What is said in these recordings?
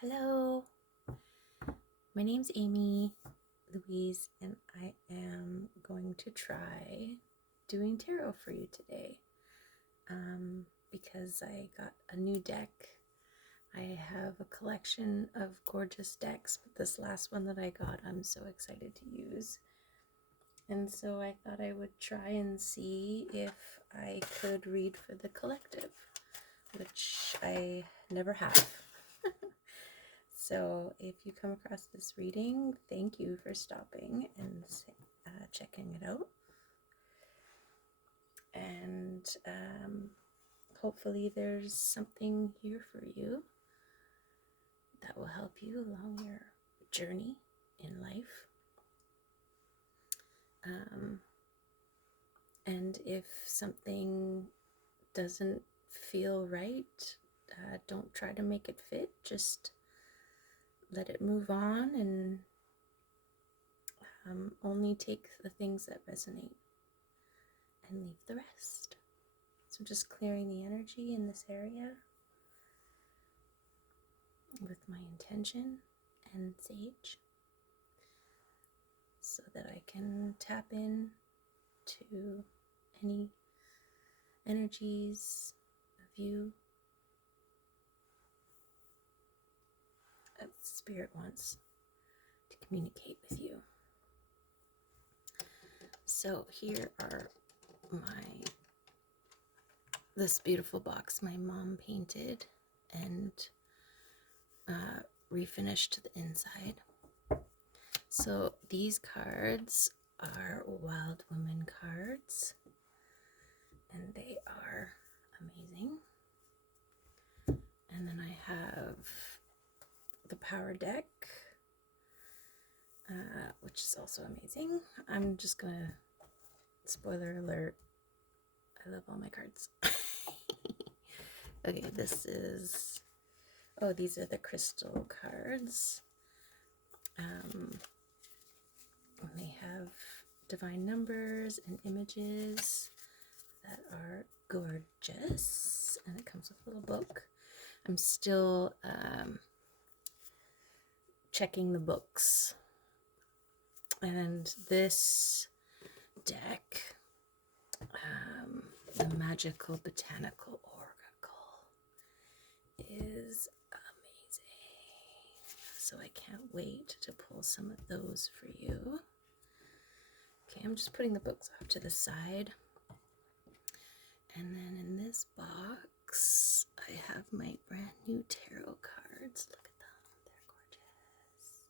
Hello, my name's Amy Louise, and I am going to try doing tarot for you today because I got a new deck. I have a collection of gorgeous decks, but this last one that I got, I'm so excited to use. And so I thought I would try and see if I could read for the collective, which I never have. So if you come across this reading, thank you for stopping and checking it out. And hopefully there's something here for you that will help you along your journey in life. And if something doesn't feel right, don't try to make it fit. Just let it move on and only take the things that resonate and leave the rest. So just clearing the energy in this area with my intention and sage so that I can tap in to any energies of you that Spirit wants to communicate with you. So here are this beautiful box my mom painted and refinished the inside. So these cards are Wild Woman cards, and they are amazing. And then I have the Power deck, which is also amazing. I'm just gonna, spoiler alert, I love all my cards. Okay, this is, these are the crystal cards. They have divine numbers and images that are gorgeous, and it comes with a little book. I'm still checking the books, and this deck, the Magical Botanical Oracle, is amazing. So I can't wait to pull some of those for you. Okay, I'm just putting the books off to the side. And then in this box, I have my brand new tarot cards. Look at them, they're gorgeous.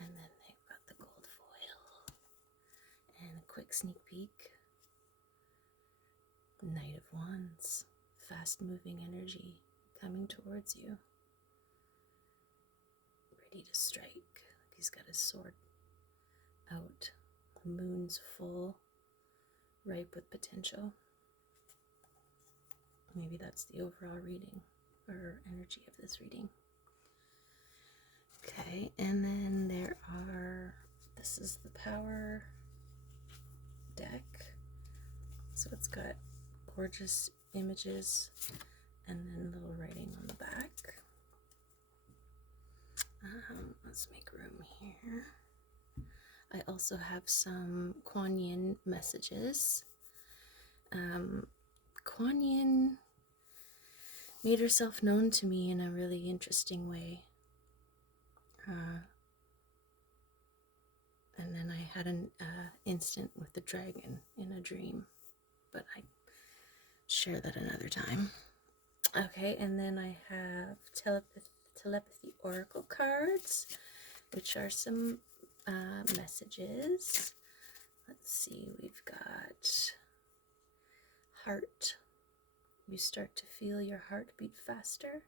And then they've got the gold foil and a quick sneak peek. Knight of Wands, fast moving energy coming towards you. Ready to strike. He's got his sword out. The moon's full, ripe with potential. Maybe that's the overall reading or energy of this reading. Okay, and then there are, this is the Power deck. So it's got gorgeous images and then little writing on the back. Let's make room here. I also have some Kuan Yin messages. Kuan Yin made herself known to me in a really interesting way. And then I had an instant with the dragon in a dream, but I share that another time. Okay, and then I have telepathy oracle cards, which are some messages. Let's see, we've got heart. You start to feel your heart beat faster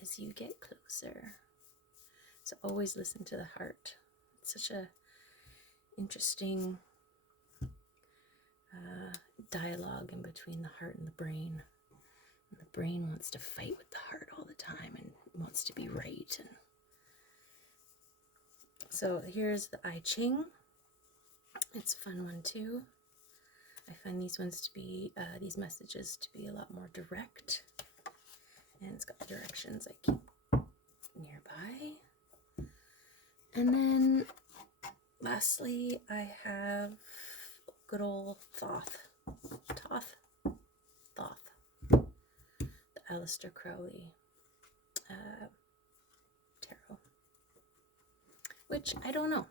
as you get closer. So always listen to the heart. It's such a interesting dialogue in between the heart and the brain. And the brain wants to fight with the heart all the time and wants to be right. And so here's the I Ching. It's a fun one too. I find these ones to be, these messages to be a lot more direct. And it's got directions I keep And then lastly, I have good old Thoth, the Aleister Crowley tarot, which I don't know.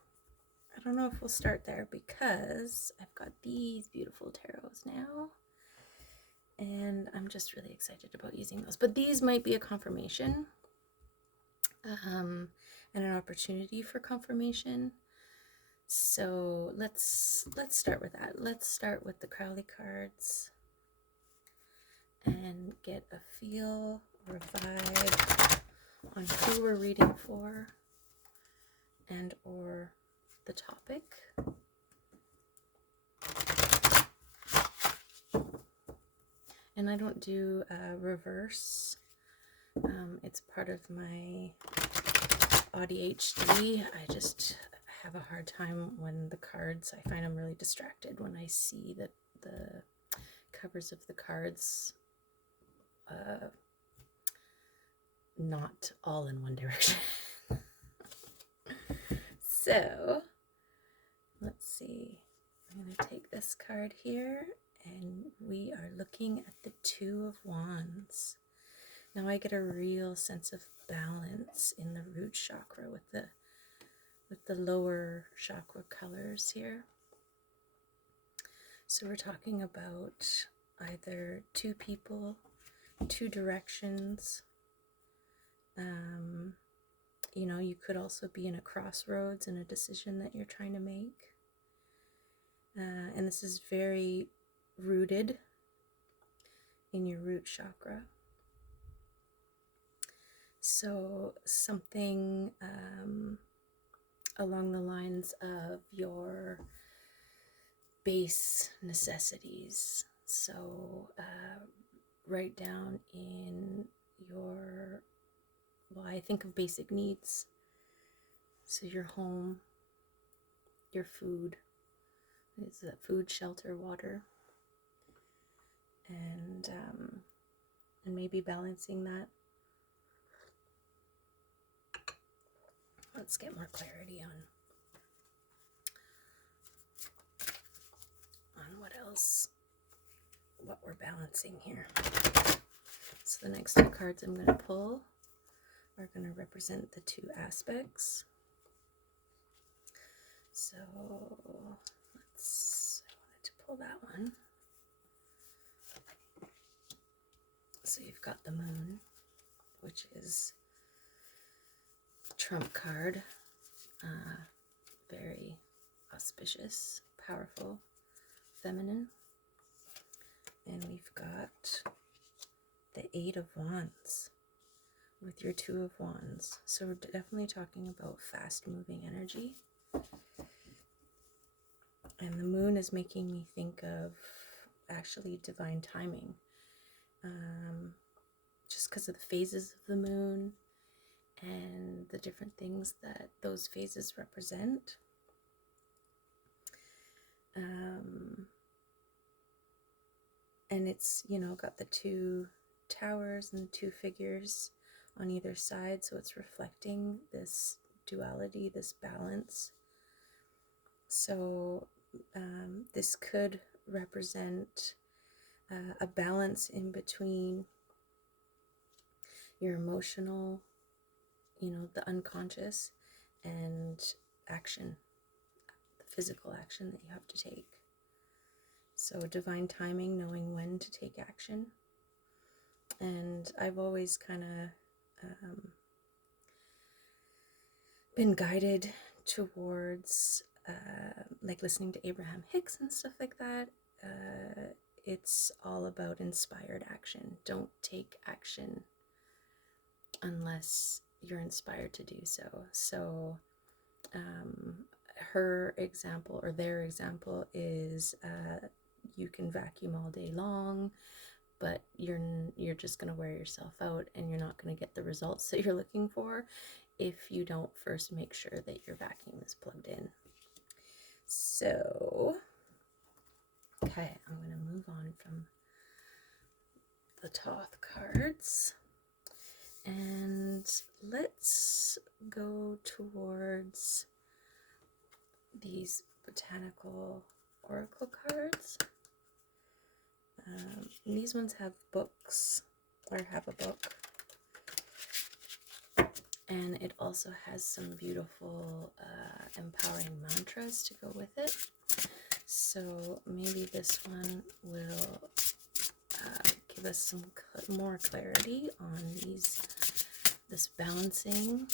I don't know if we'll start there because I've got these beautiful tarots now, and I'm just really excited about using those. But these might be a confirmation and an opportunity for confirmation. So let's start with that. Let's start with the Crowley cards and get a feel or a vibe on who we're reading for and or the topic. And I don't do reverse. It's part of my ADHD. I just have a hard time when the cards, I find I'm really distracted when I see that the covers of the cards not all in one direction. So let's see. I'm going to take this card here, and we are looking at the Two of Wands. Now I get a real sense of balance in the root chakra with the lower chakra colors here. So we're talking about either two people, two directions. You know, you could also be in a crossroads in a decision that you're trying to make. And this is very rooted in your root chakra. So something along the lines of your base necessities. So write down in your, well, I think of basic needs. So your home, your food, is that food, shelter, water, and maybe balancing that. Let's get more clarity on what else, what we're balancing here. So the next two cards I'm going to pull are going to represent the two aspects. So I wanted to pull that one. So you've got the moon, which is trump card, very auspicious, powerful, feminine. And we've got the Eight of Wands with your Two of Wands. So we're definitely talking about fast moving energy. And the moon is making me think of actually divine timing. Just because of the phases of the moon and the different things that those phases represent. And it's, you know, got the two towers and the two figures on either side, so it's reflecting this duality, this balance. So this could represent a balance in between your emotional, you know, the unconscious, and action, the physical action that you have to take. So divine timing, knowing when to take action. And I've always kind of been guided towards like listening to Abraham Hicks and stuff like that. It's all about inspired action. Don't take action unless you're inspired to do so. So her example, or their example, is you can vacuum all day long, but you're just going to wear yourself out, and you're not going to get the results that you're looking for if you don't first make sure that your vacuum is plugged in. So, okay, I'm going to move on from the Thoth cards, and And let's go towards these botanical oracle cards. These ones have books, or have a book. And it also has some beautiful empowering mantras to go with it. So maybe this one will give us some more clarity on this balancing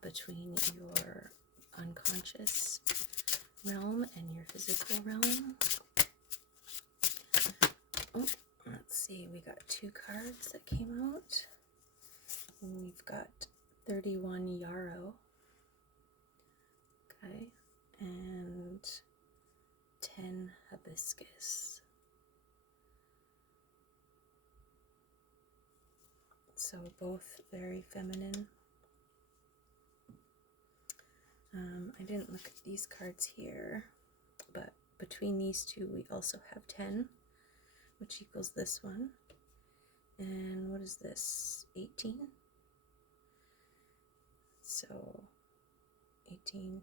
between your unconscious realm and your physical realm. Oh, let's see, we got 2 cards that came out. And we've got 31 yarrow, okay, and 10 hibiscus. So both very feminine. I didn't look at these cards here, but between these two we also have 10, which equals this one. And what is this? 18? So 18.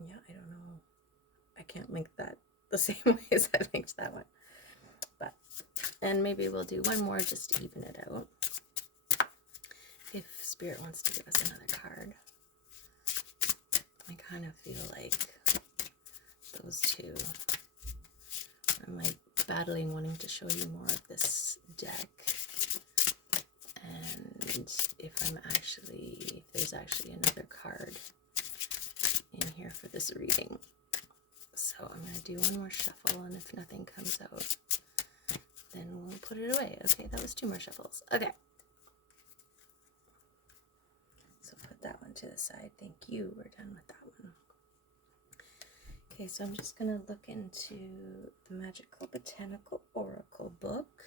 Yeah, I don't know. I can't link that the same way as I linked that one. But, and maybe we'll do one more just to even it out. If Spirit wants to give us another card. I kind of feel like those two. I'm like battling wanting to show you more of this deck. And if there's actually another card in here for this reading. So I'm going to do one more shuffle, and if nothing comes out, then we'll put it away. Okay, that was 2 more shuffles. Okay. So put that one to the side. Thank you. We're done with that one. Okay, so I'm just going to look into the Magical Botanical Oracle book.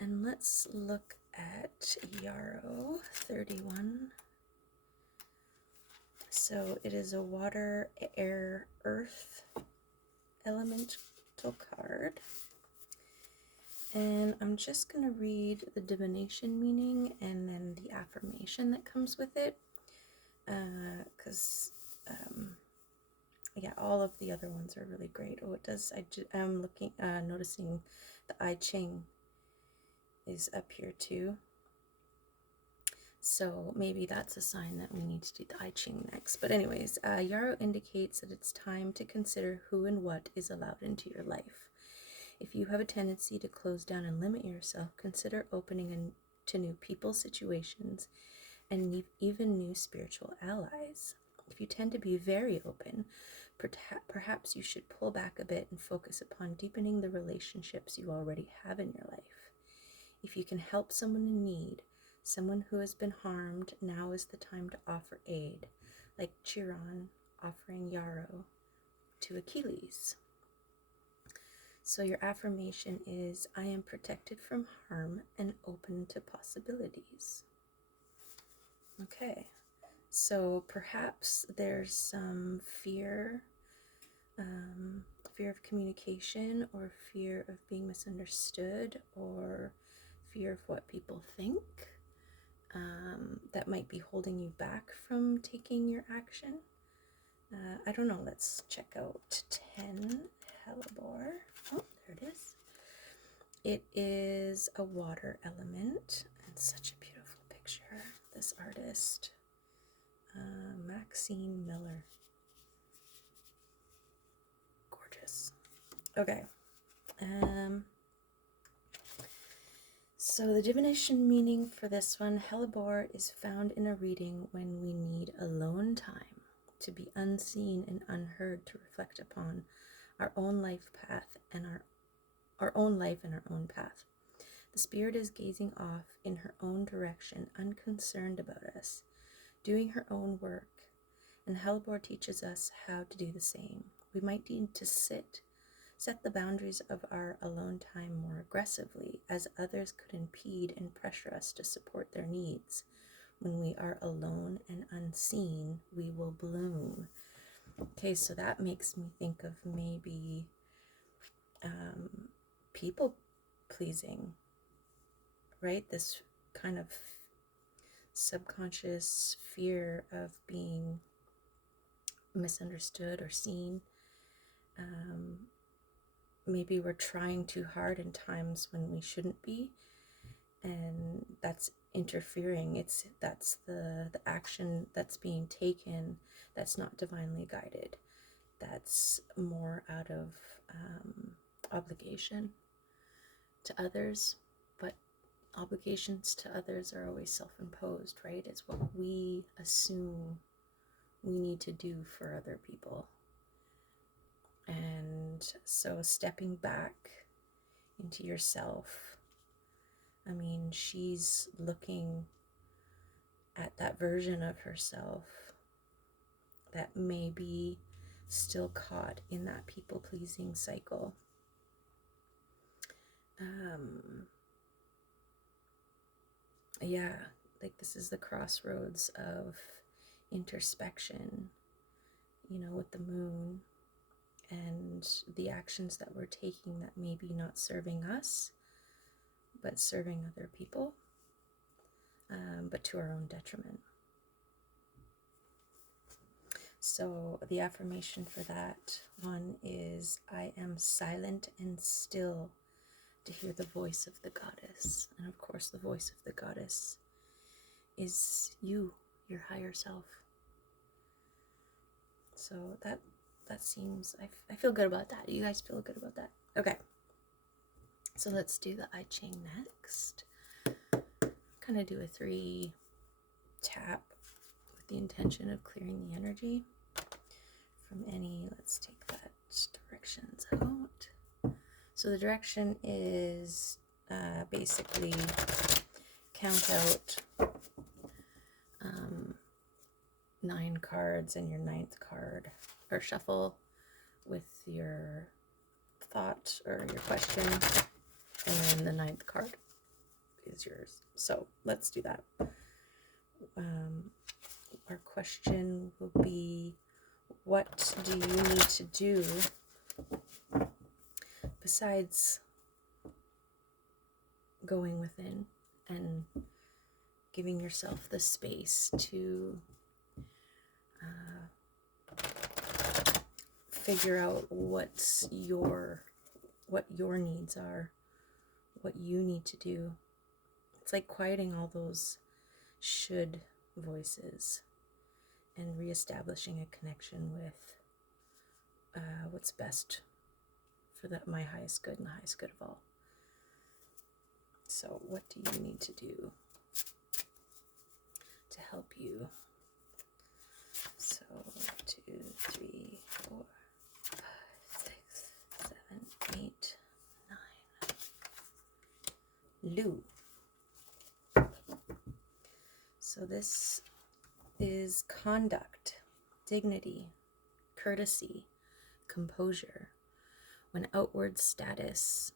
And let's look at Yarrow 31. So it is a water, air, earth elemental card. And I'm just going to read the divination meaning and then the affirmation that comes with it. Because, yeah, all of the other ones are really great. Oh, it does. I'm noticing the I Ching is up here too. So maybe that's a sign that we need to do the I Ching next. But anyways, Yarrow indicates that it's time to consider who and what is allowed into your life. If you have a tendency to close down and limit yourself, consider opening to new people, situations, and even new spiritual allies. If you tend to be very open, perhaps you should pull back a bit and focus upon deepening the relationships you already have in your life. If you can help someone in need, someone who has been harmed, now is the time to offer aid, like Chiron offering Yarrow to Achilles. So your affirmation is, I am protected from harm and open to possibilities. Okay, so perhaps there's some fear of communication, or fear of being misunderstood, or fear of what people think that might be holding you back from taking your action. I don't know, let's check out 10 Hellebore. Oh, there it is. It is a water element, and such a beautiful picture. This artist, Maxine Miller. Gorgeous. Okay. So the divination meaning for this one, Hellebore is found in a reading when we need alone time to be unseen and unheard, to reflect upon our own life path and our own life and our own path. The spirit is gazing off in her own direction, unconcerned about us, doing her own work, and Hellebore teaches us how to do the same. We might need to set the boundaries of our alone time more aggressively, as others could impede and pressure us to support their needs. When we are alone and unseen, we will bloom. Okay, so that makes me think of maybe people pleasing right? This kind of subconscious fear of being misunderstood or seen. Maybe we're trying too hard in times when we shouldn't be, and that's interfering. That's the action that's being taken that's not divinely guided. That's more out of obligation to others, but obligations to others are always self-imposed, right? It's what we assume we need to do for other people. And so stepping back into yourself, I mean, she's looking at that version of herself that may be still caught in that people-pleasing cycle. Yeah, like this is the crossroads of introspection, you know, with the moon and the actions that we're taking that may be not serving us, but serving other people, but to our own detriment. So the affirmation for that one is, I am silent and still to hear the voice of the goddess. And of course, the voice of the goddess is you, your higher self. So that seems, I feel good about that. You guys feel good about that? Okay. So let's do the I Ching next. Kind of do a 3 tap with the intention of clearing the energy from any, let's take that directions out. So the direction is basically count out 9 cards and your 9th card, or shuffle with your thought or your question, and then the 9th card is yours. So let's do that. Our question will be, what do you need to do besides going within and giving yourself the space to figure out what your needs are, what you need to do. It's like quieting all those should voices and reestablishing a connection with what's best for my highest good and the highest good of all. So what do you need to do to help you? So 2, 3, 4, 5, 6, 7, 8, 9. Lu. So this is conduct, dignity, courtesy, composure. When outward status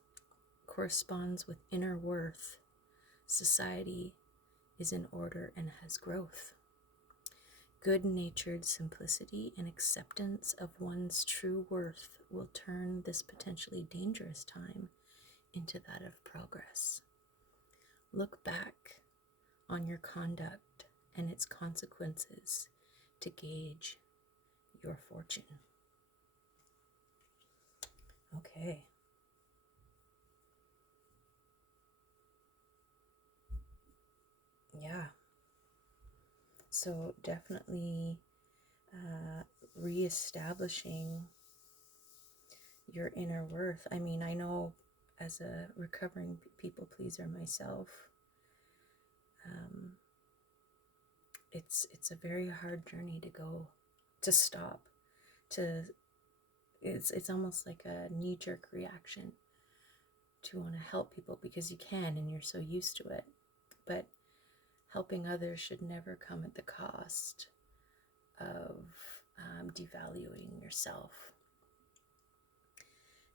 corresponds with inner worth, society is in order and has growth. Good-natured simplicity and acceptance of one's true worth will turn this potentially dangerous time into that of progress. Look back on your conduct and its consequences to gauge your fortune. Okay. Yeah. So definitely reestablishing your inner worth. I mean, I know as a recovering people pleaser myself, it's a very hard journey to go, to stop, it's almost like a knee-jerk reaction to want to help people because you can and you're so used to it. But helping others should never come at the cost of devaluing yourself.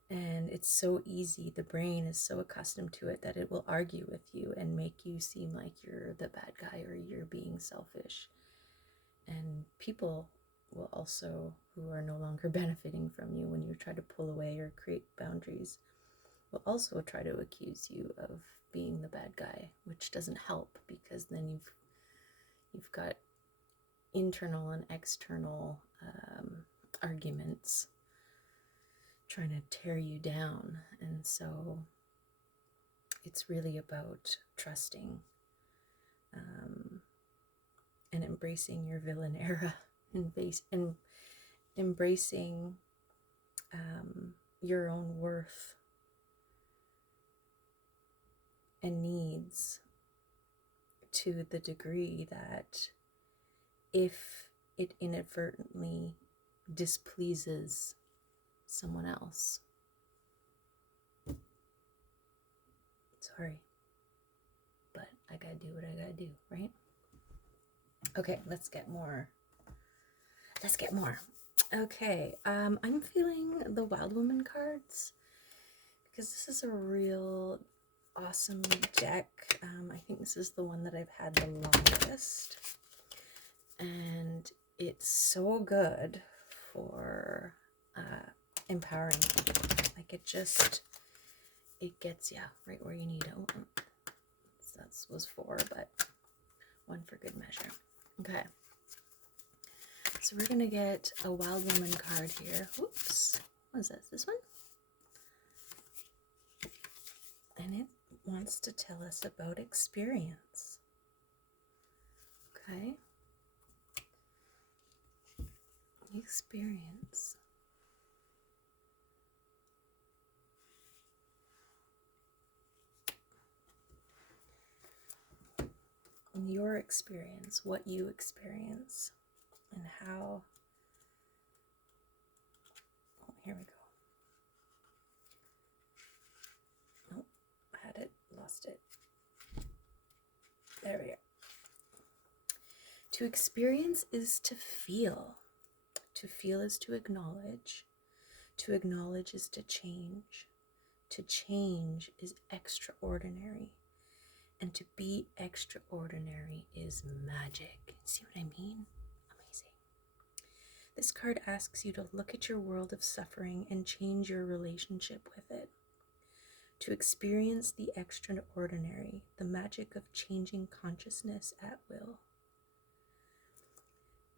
And it's so easy, the brain is so accustomed to it that it will argue with you and make you seem like you're the bad guy or you're being selfish. And people will also, who are no longer benefiting from you when you try to pull away or create boundaries, will also try to accuse you of being the bad guy, which doesn't help, because then you've got internal and external arguments trying to tear you down. And so it's really about trusting and embracing your villain era, and embracing your own worth and needs, to the degree that if it inadvertently displeases someone else, sorry, but I gotta do what I gotta do, right? Okay, let's get more. Okay, I'm feeling the Wild Woman cards, because this is a real awesome deck. I think this is the one that I've had the longest, and it's so good for empowering. Like, it gets you right where you need it. Oh, that was 4, but 1 for good measure. Okay, so we're gonna get a Wild Woman card here. Whoops, what is this one? And it wants to tell us about experience. Okay, experience. Your experience, what you experience, and how. Oh, here we go. Oh, I had it, lost it. There we go. To experience is to feel. To feel is to acknowledge. To acknowledge is to change. To change is extraordinary. And to be extraordinary is magic. See what I mean? Amazing. This card asks you to look at your world of suffering and change your relationship with it. To experience the extraordinary, the magic of changing consciousness at will.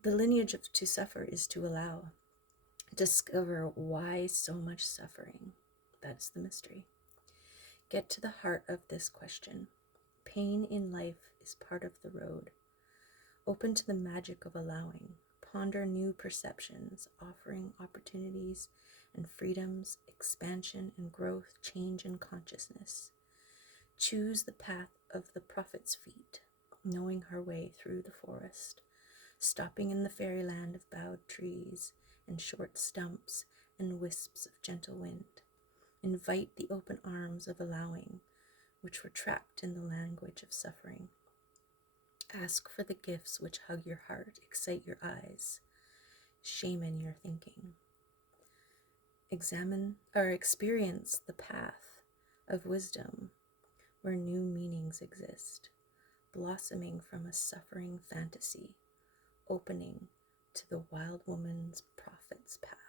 The lineage of to suffer is to allow. Discover why so much suffering. That's the mystery. Get to the heart of this question. Pain in life is part of the road. Open to the magic of allowing. Ponder new perceptions, offering opportunities and freedoms, expansion and growth, change in consciousness. Choose the path of the prophet's feet, knowing her way through the forest, stopping in the fairyland of bowed trees and short stumps and wisps of gentle wind. Invite the open arms of allowing, which were trapped in the language of suffering. Ask for the gifts which hug your heart, excite your eyes, shaman your thinking. Examine or experience the path of wisdom where new meanings exist, blossoming from a suffering fantasy, opening to the wild woman's prophet's path.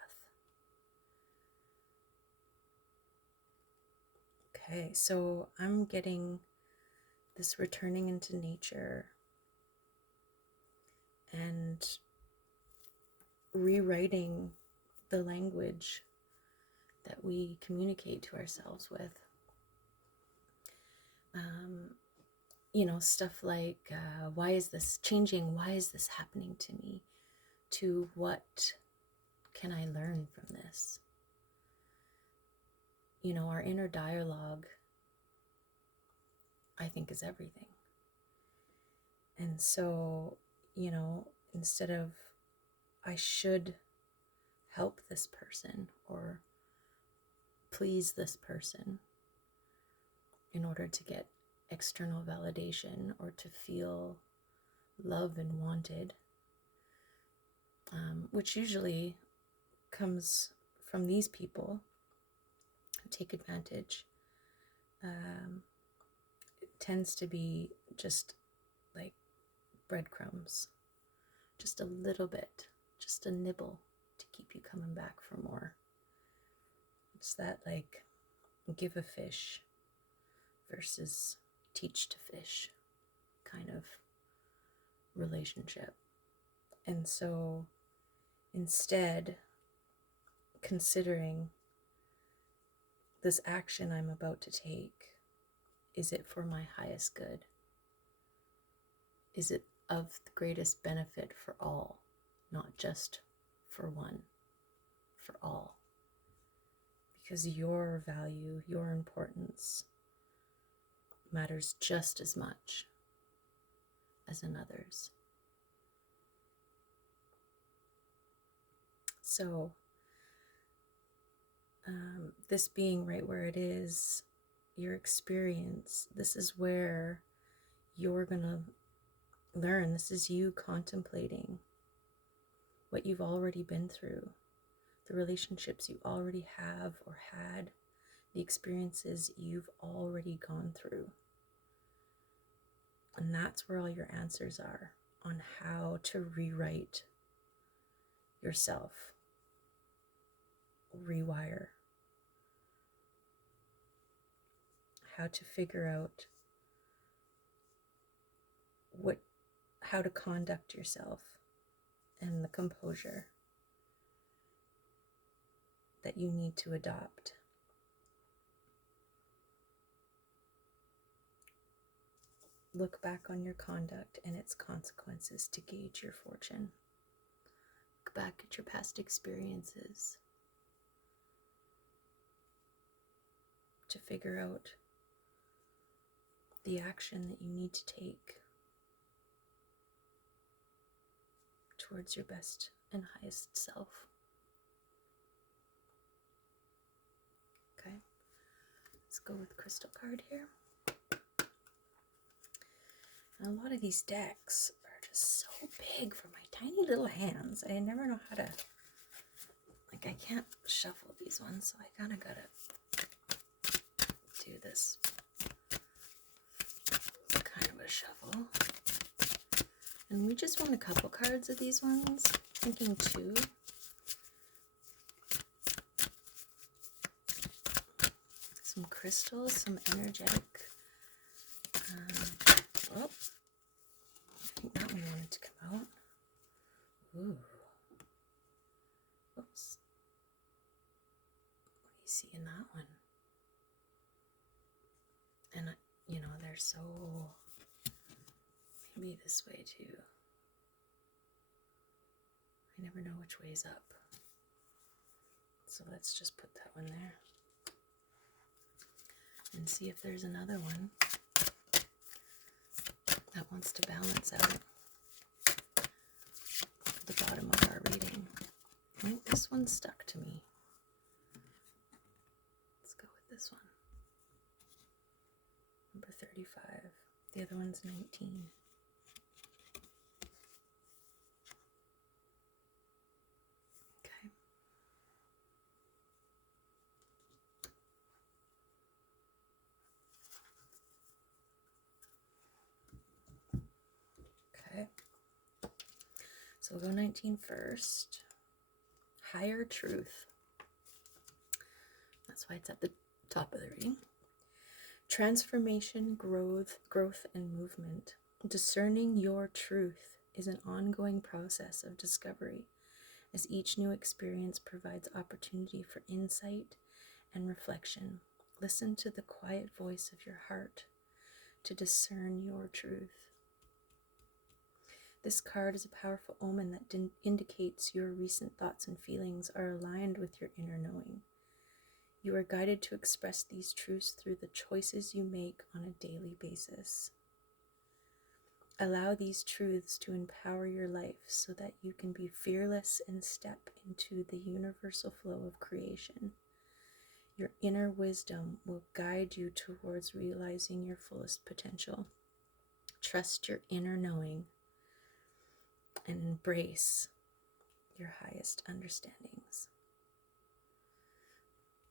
Okay, so I'm getting this returning into nature and rewriting the language that we communicate to ourselves with. Stuff like, why is this changing? Why is this happening to me? To what can I learn from this? Our inner dialogue, I think, is everything. And so, instead of, I should help this person or please this person in order to get external validation or to feel loved and wanted, which usually comes from these people who take advantage. It tends to be just like breadcrumbs, just a little bit, just a nibble to keep you coming back for more. It's that, like, give a fish versus teach to fish kind of relationship. And so instead, considering this action I'm about to take, is it for my highest good? Is it of the greatest benefit for all, not just for one, for all? Because your value, your importance matters just as much as another's. So, this being right where it is, your experience, this is where you're going to learn. This is you contemplating what you've already been through, the relationships you already have or had, the experiences you've already gone through. And that's where all your answers are on how to rewrite yourself, rewire, how to figure out how to conduct yourself and the composure that you need to adopt. Look back on your conduct and its consequences to gauge your fortune. Look back at your past experiences to figure out the action that you need to take towards your best and highest self. Okay, let's go with crystal card here. And a lot of these decks are just so big for my tiny little hands. I never know how to, like, I can't shuffle these ones, so I kind of gotta do this kind of a shuffle. And we just want a couple cards of these ones, thinking 2. Some crystals, some energetic. Oh, I think that one wanted to come out. Ooh. Oops. What do you see in that one? And, you know, they're so... Maybe this way too. I never know which way's up. So let's just put that one there. And see if there's another one that wants to balance out the bottom of our reading. I think this one's stuck to me. Let's go with this one. Number 35. The other one's 19. Okay. So we'll go 19 first. Higher truth. That's why it's at the top of the reading. Transformation, growth, and movement. Discerning your truth is an ongoing process of discovery, as each new experience provides opportunity for insight and reflection. Listen to the quiet voice of your heart to discern your truth. This card is a powerful omen that indicates your recent thoughts and feelings are aligned with your inner knowing. You are guided to express these truths through the choices you make on a daily basis. Allow these truths to empower your life so that you can be fearless and step into the universal flow of creation. Your inner wisdom will guide you towards realizing your fullest potential. Trust your inner knowing and embrace your highest understandings.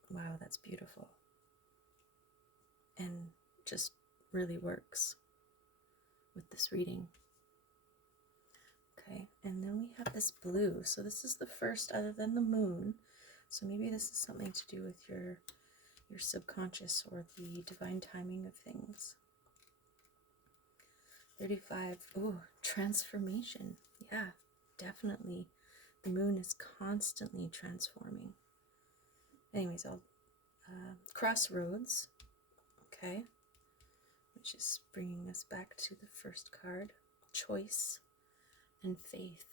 Wow, that's beautiful. And just really works with this reading. Okay, and then we have this blue. So this is the first other than the moon. So maybe this is something to do with your your subconscious or the divine timing of things. 35, oh, transformation. Yeah, definitely. The moon is constantly transforming. Anyways, I'll crossroads, okay, which is bringing us back to the first card, choice and faith,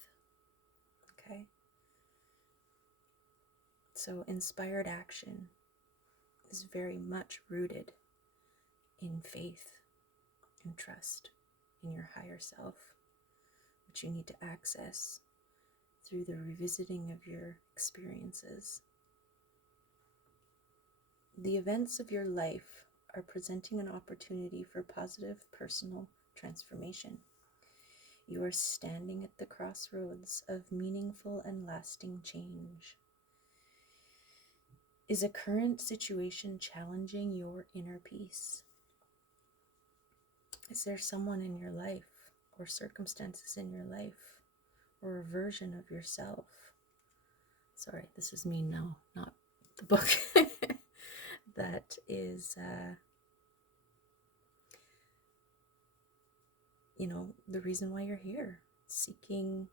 okay. So inspired action is very much rooted in faith and trust in your higher self, which you need to access through the revisiting of your experiences. The events of your life are presenting an opportunity for positive personal transformation. You are standing at the crossroads of meaningful and lasting change. Is a current situation challenging your inner peace? Is there someone in your life or circumstances in your life or a version of yourself? Sorry, this is me now, not the book. That is, the reason why you're here, seeking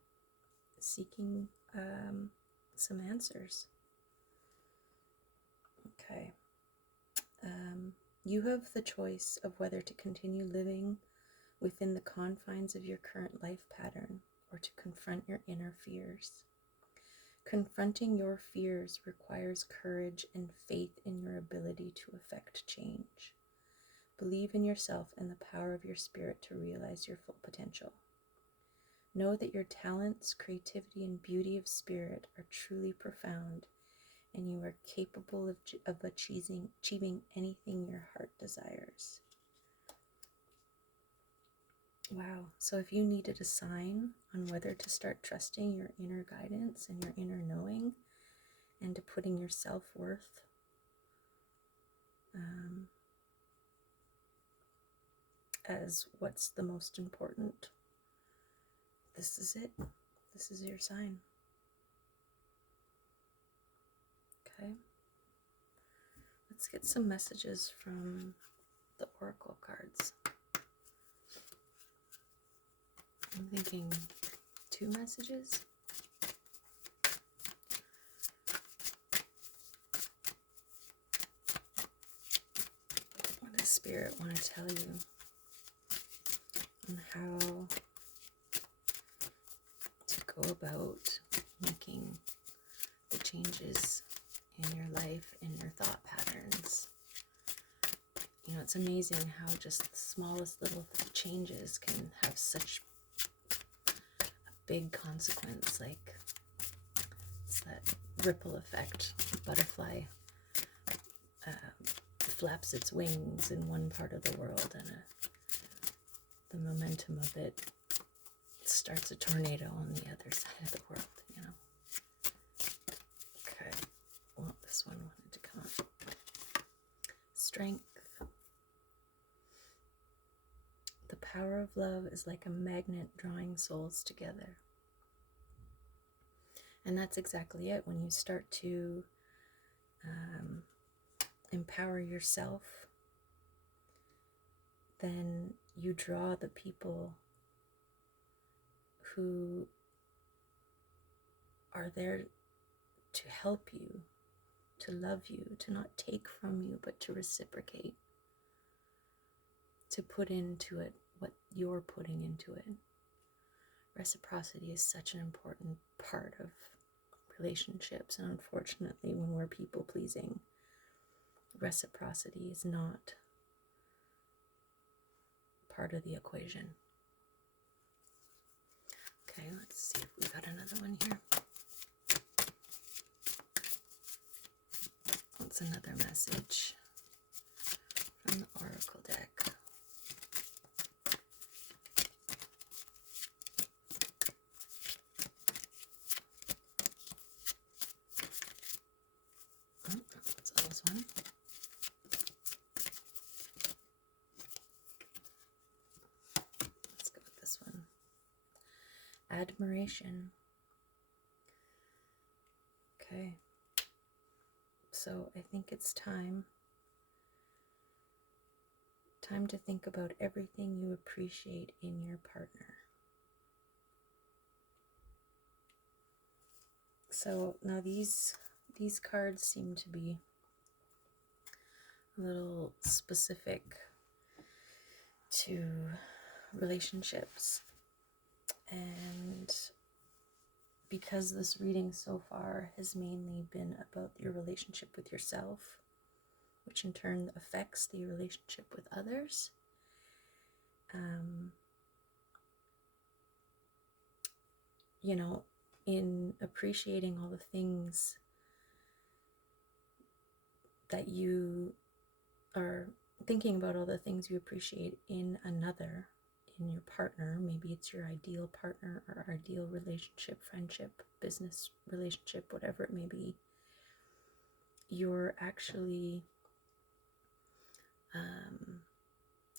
some answers. Okay. You have the choice of whether to continue living within the confines of your current life pattern or to confront your inner fears. Confronting your fears requires courage and faith in your ability to effect change. Believe in yourself and the power of your spirit to realize your full potential. Know that your talents, creativity, and beauty of spirit are truly profound, and you are capable of achieving anything your heart desires. Wow. So if you needed a sign on whether to start trusting your inner guidance and your inner knowing and to putting your self-worth as what's the most important, this is it. This is your sign. Okay. Let's get some messages from the oracle cards. I'm thinking 2 messages. What does Spirit want to tell you? And how to go about making the changes in your life and your thought patterns. It's amazing how just the smallest little changes can have such a big consequence. Like, it's that ripple effect. The butterfly flaps its wings in one part of the world, and the momentum of it starts a tornado on the other side of the world, Okay, well, this one wanted to come up. Strength. The power of love is like a magnet drawing souls together. And that's exactly it. When you start to empower yourself, then you draw the people who are there to help you, to love you, to not take from you, but to reciprocate, to put into it what you're putting into it. Reciprocity is such an important part of relationships, and unfortunately, when we're people pleasing, reciprocity is not part of the equation. Okay, let's see if we got another one here. What's another message from the oracle deck? Oh, that's almost one. Let's go with this one. Admiration. Okay. So I think it's time Time to think about everything you appreciate in your partner. So now these cards seem to be a little specific to relationships, and because this reading so far has mainly been about your relationship with yourself, which in turn affects the relationship with others, you know, in appreciating all the things that you are thinking about, all the things you appreciate in another, in your partner, maybe it's your ideal partner or ideal relationship, friendship, business relationship, whatever it may be, you're actually,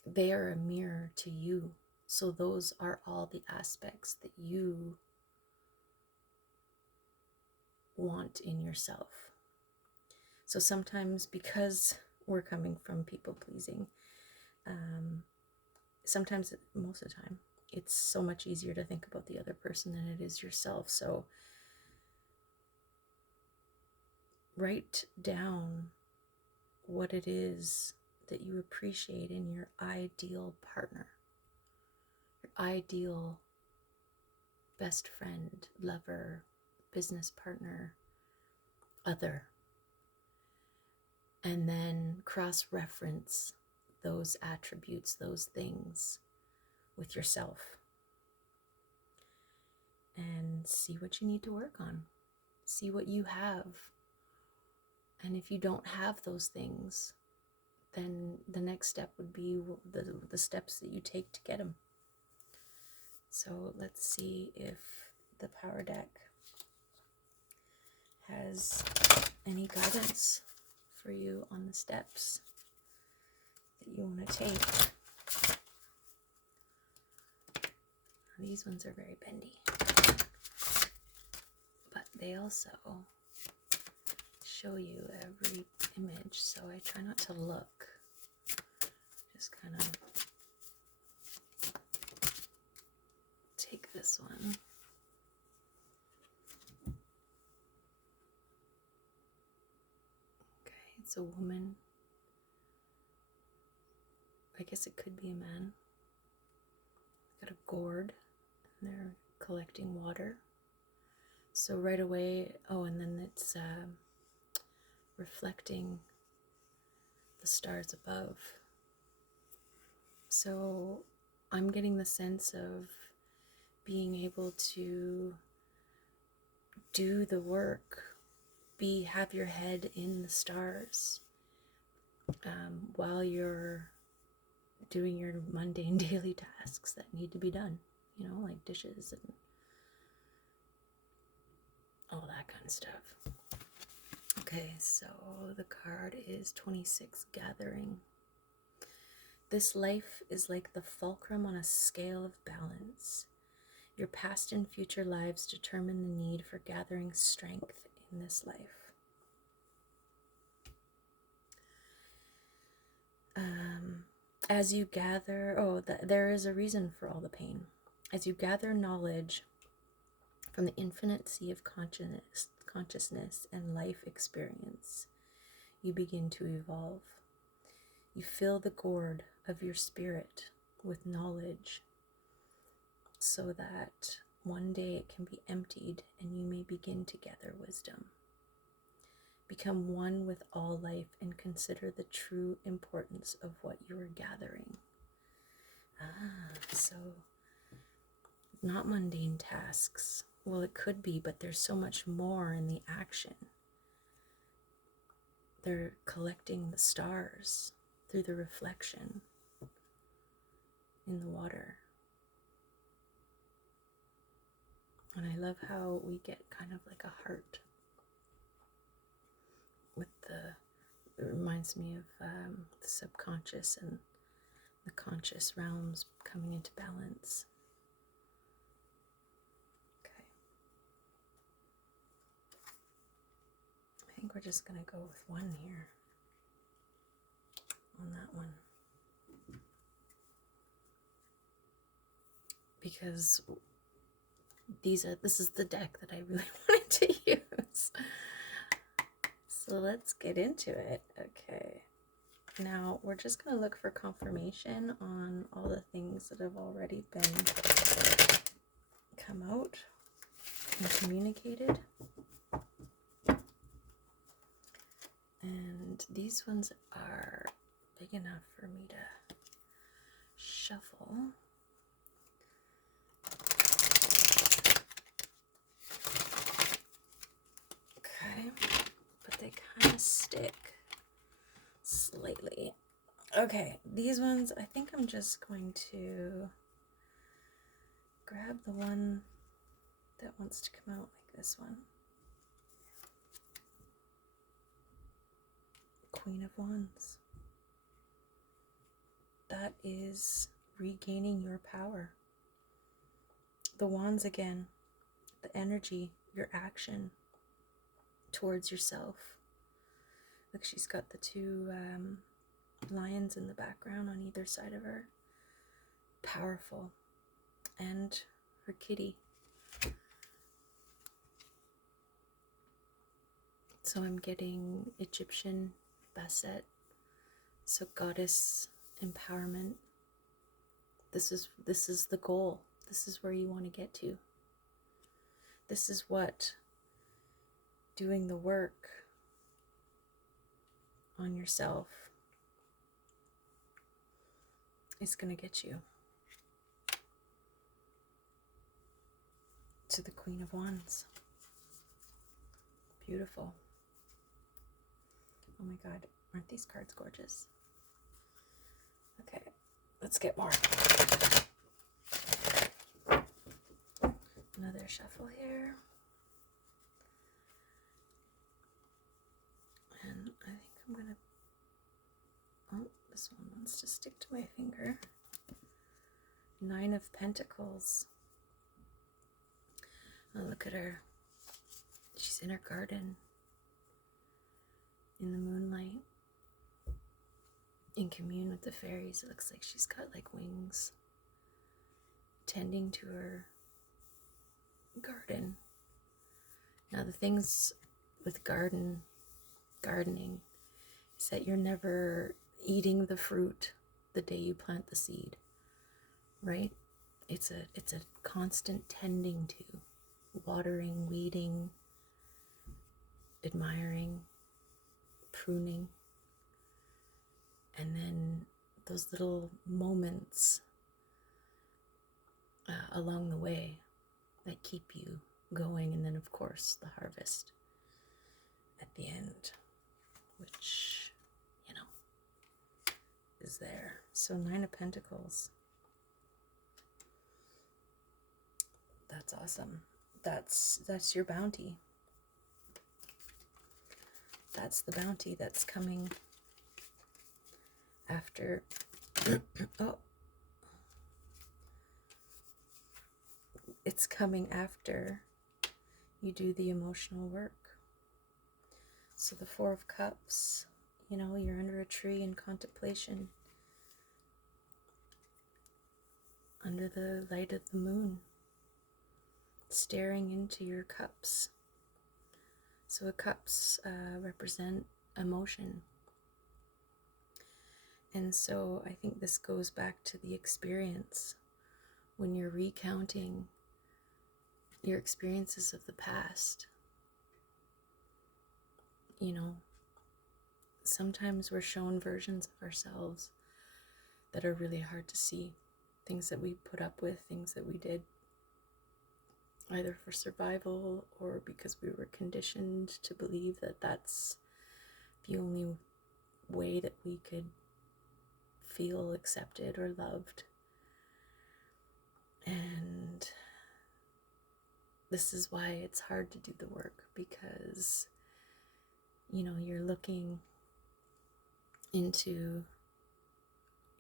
they are a mirror to you. So those are all the aspects that you want in yourself. So sometimes, because we're coming from people pleasing, sometimes, most of the time, it's so much easier to think about the other person than it is yourself. So write down what it is that you appreciate in your ideal partner, your ideal best friend, lover, business partner, other, and then cross-reference those attributes, those things with yourself, and see what you need to work on. See what you have. And if you don't have those things, then the next step would be the steps that you take to get them. So let's see if the Power Deck has any guidance for you on the steps that you want to take. These ones are very bendy, but they also show you every image, so I try not to look, just kind of take this one. Okay, it's a woman. I guess it could be a man. Got a gourd, and they're collecting water. So right away, oh, and then it's reflecting the stars above. So I'm getting the sense of being able to do the work, have your head in the stars, while you're doing your mundane daily tasks that need to be done, you know, like dishes and all that kind of stuff. Okay, so the card is 26, Gathering. This life is like the fulcrum on a scale of balance. Your past and future lives determine the need for gathering strength in this life. As you gather, there is a reason for all the pain. As you gather knowledge from the infinite sea of consciousness and life experience, you begin to evolve. You fill the gourd of your spirit with knowledge so that one day it can be emptied and you may begin to gather wisdom. Become one with all life and consider the true importance of what you are gathering. So not mundane tasks. Well, it could be, but there's so much more in the action. They're collecting the stars through the reflection in the water. And I love how we get kind of like a heart with it reminds me of the subconscious and the conscious realms coming into balance. Okay. I think we're just going to go with one here on that one. because this is the deck that I really wanted to use. So let's get into it. Okay. Now we're just going to look for confirmation on all the things that have already been come out and communicated. And these ones are big enough for me to shuffle. Okay, but they kind of stick slightly. Okay, these ones, I think I'm just going to grab the one that wants to come out like this one. Queen of Wands. That is regaining your power. The wands again, the energy, your action towards yourself. Look, she's got the two lions in the background on either side of her. Powerful. And her kitty. So I'm getting Egyptian Basset. So goddess empowerment. This is the goal. This is where you want to get to. This is what doing the work on yourself is going to get you to the Queen of Wands. Beautiful. Oh my God, aren't these cards gorgeous? Okay, let's get more. Another shuffle here. And I think I'm gonna, oh, this one wants to stick to my finger. 9 of Pentacles. Oh, look at her. She's in her garden. In the moonlight. In commune with the fairies. It looks like she's got like wings. Tending to her garden. Now the things with gardening is that you're never eating the fruit the day you plant the seed, right? It's a constant tending to, watering, weeding, admiring, pruning, and then those little moments along the way that keep you going, and then of course the harvest at the end, which, you know, is there. So 9 of Pentacles. That's awesome. That's your bounty. That's the bounty that's coming after. Oh, it's coming after you do the emotional work. So the 4 of Cups, you know, you're under a tree in contemplation, under the light of the moon, staring into your cups. So the cups represent emotion. And so I think this goes back to the experience when you're recounting your experiences of the past. You know, sometimes we're shown versions of ourselves that are really hard to see. Things that we put up with, things that we did either for survival or because we were conditioned to believe that that's the only way that we could feel accepted or loved. And this is why it's hard to do the work, because, you know, you're looking into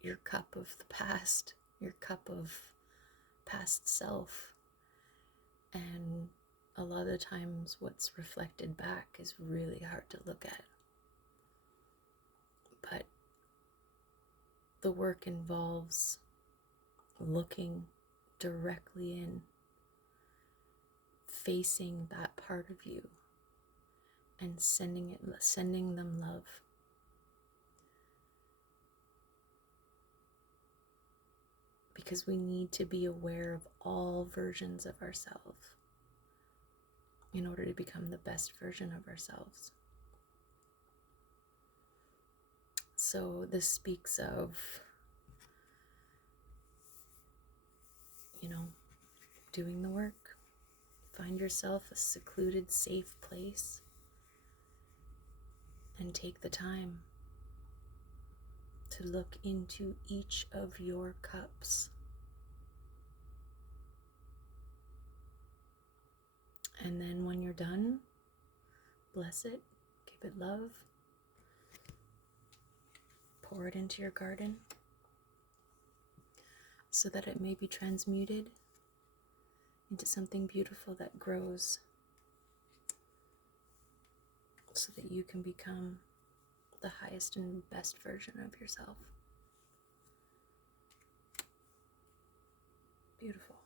your cup of the past, your cup of past self, and a lot of the times what's reflected back is really hard to look at. But the work involves looking directly in, facing that part of you and sending them love. Because we need to be aware of all versions of ourselves in order to become the best version of ourselves. So this speaks of, doing the work. Find yourself a secluded, safe place and take the time to look into each of your cups. And then when you're done, bless it, give it love, pour it into your garden so that it may be transmuted into something beautiful that grows, so that you can become the highest and best version of yourself. Beautiful.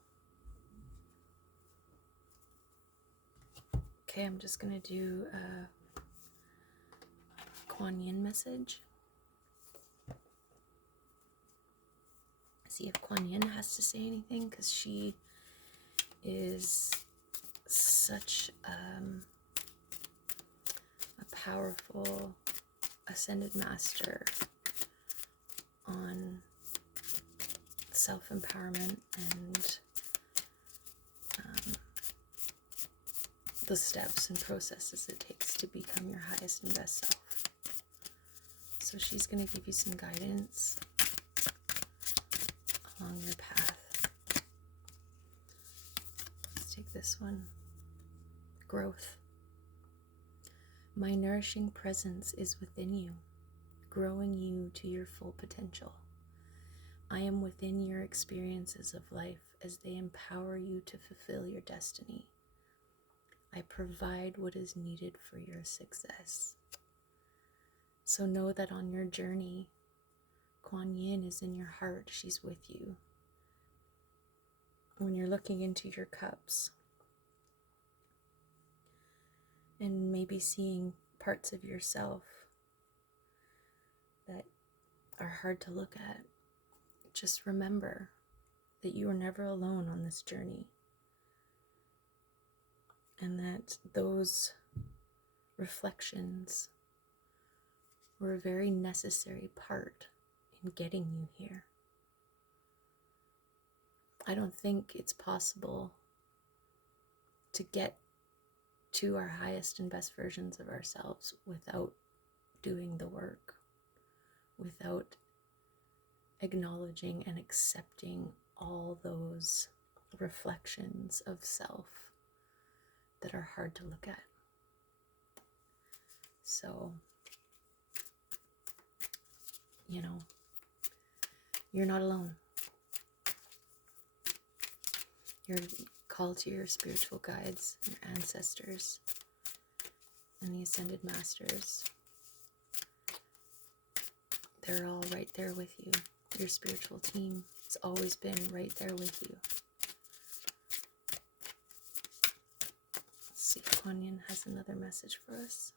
Okay, I'm just going to do a Kuan Yin message. See if Kuan Yin has to say anything, because she is such a powerful ascended master on self-empowerment and the steps and processes it takes to become your highest and best self. So she's going to give you some guidance along your path. Let's take this one. Growth. My nourishing presence is within you, growing you to your full potential. I am within your experiences of life as they empower you to fulfill your destiny. I provide what is needed for your success. So know that on your journey, Kuan Yin is in your heart. She's with you. When you're looking into your cups and maybe seeing parts of yourself that are hard to look at, just remember that you are never alone on this journey, and that those reflections were a very necessary part in getting you here. I don't think it's possible to get to our highest and best versions of ourselves without doing the work, without acknowledging and accepting all those reflections of self that are hard to look at. So, you're not alone. You're called to your spiritual guides, your ancestors, and the ascended masters. They're all right there with you. Your spiritual team has always been right there with you. Let's see if Kuan Yin has another message for us.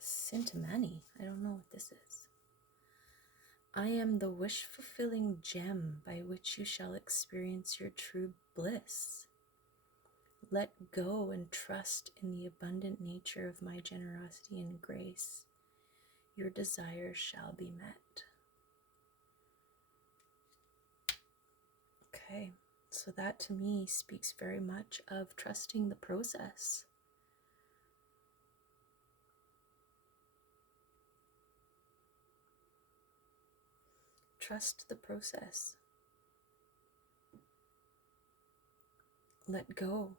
Sintamani. I don't know what this is. I am the wish-fulfilling gem by which you shall experience your true bliss. Let go and trust in the abundant nature of my generosity and grace. Your desires shall be met. Okay, so that to me speaks very much of trusting the process. Trust the process. Let go.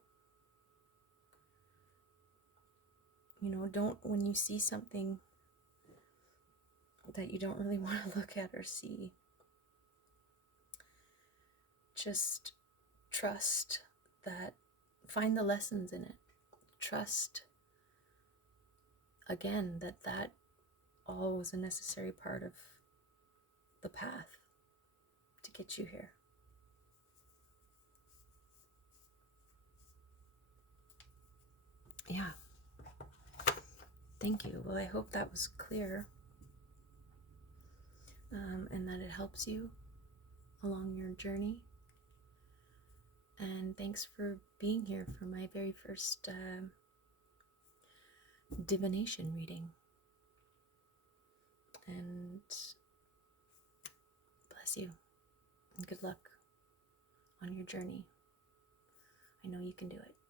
Don't, when you see something that you don't really want to look at or see, just trust that, find the lessons in it. Trust, again, that all was a necessary part of the path to to get you here. Yeah. Thank you. Well, I hope that was clear, and that it helps you along your journey. And thanks for being here for my very first divination reading. And bless you, and good luck on your journey. I know you can do it.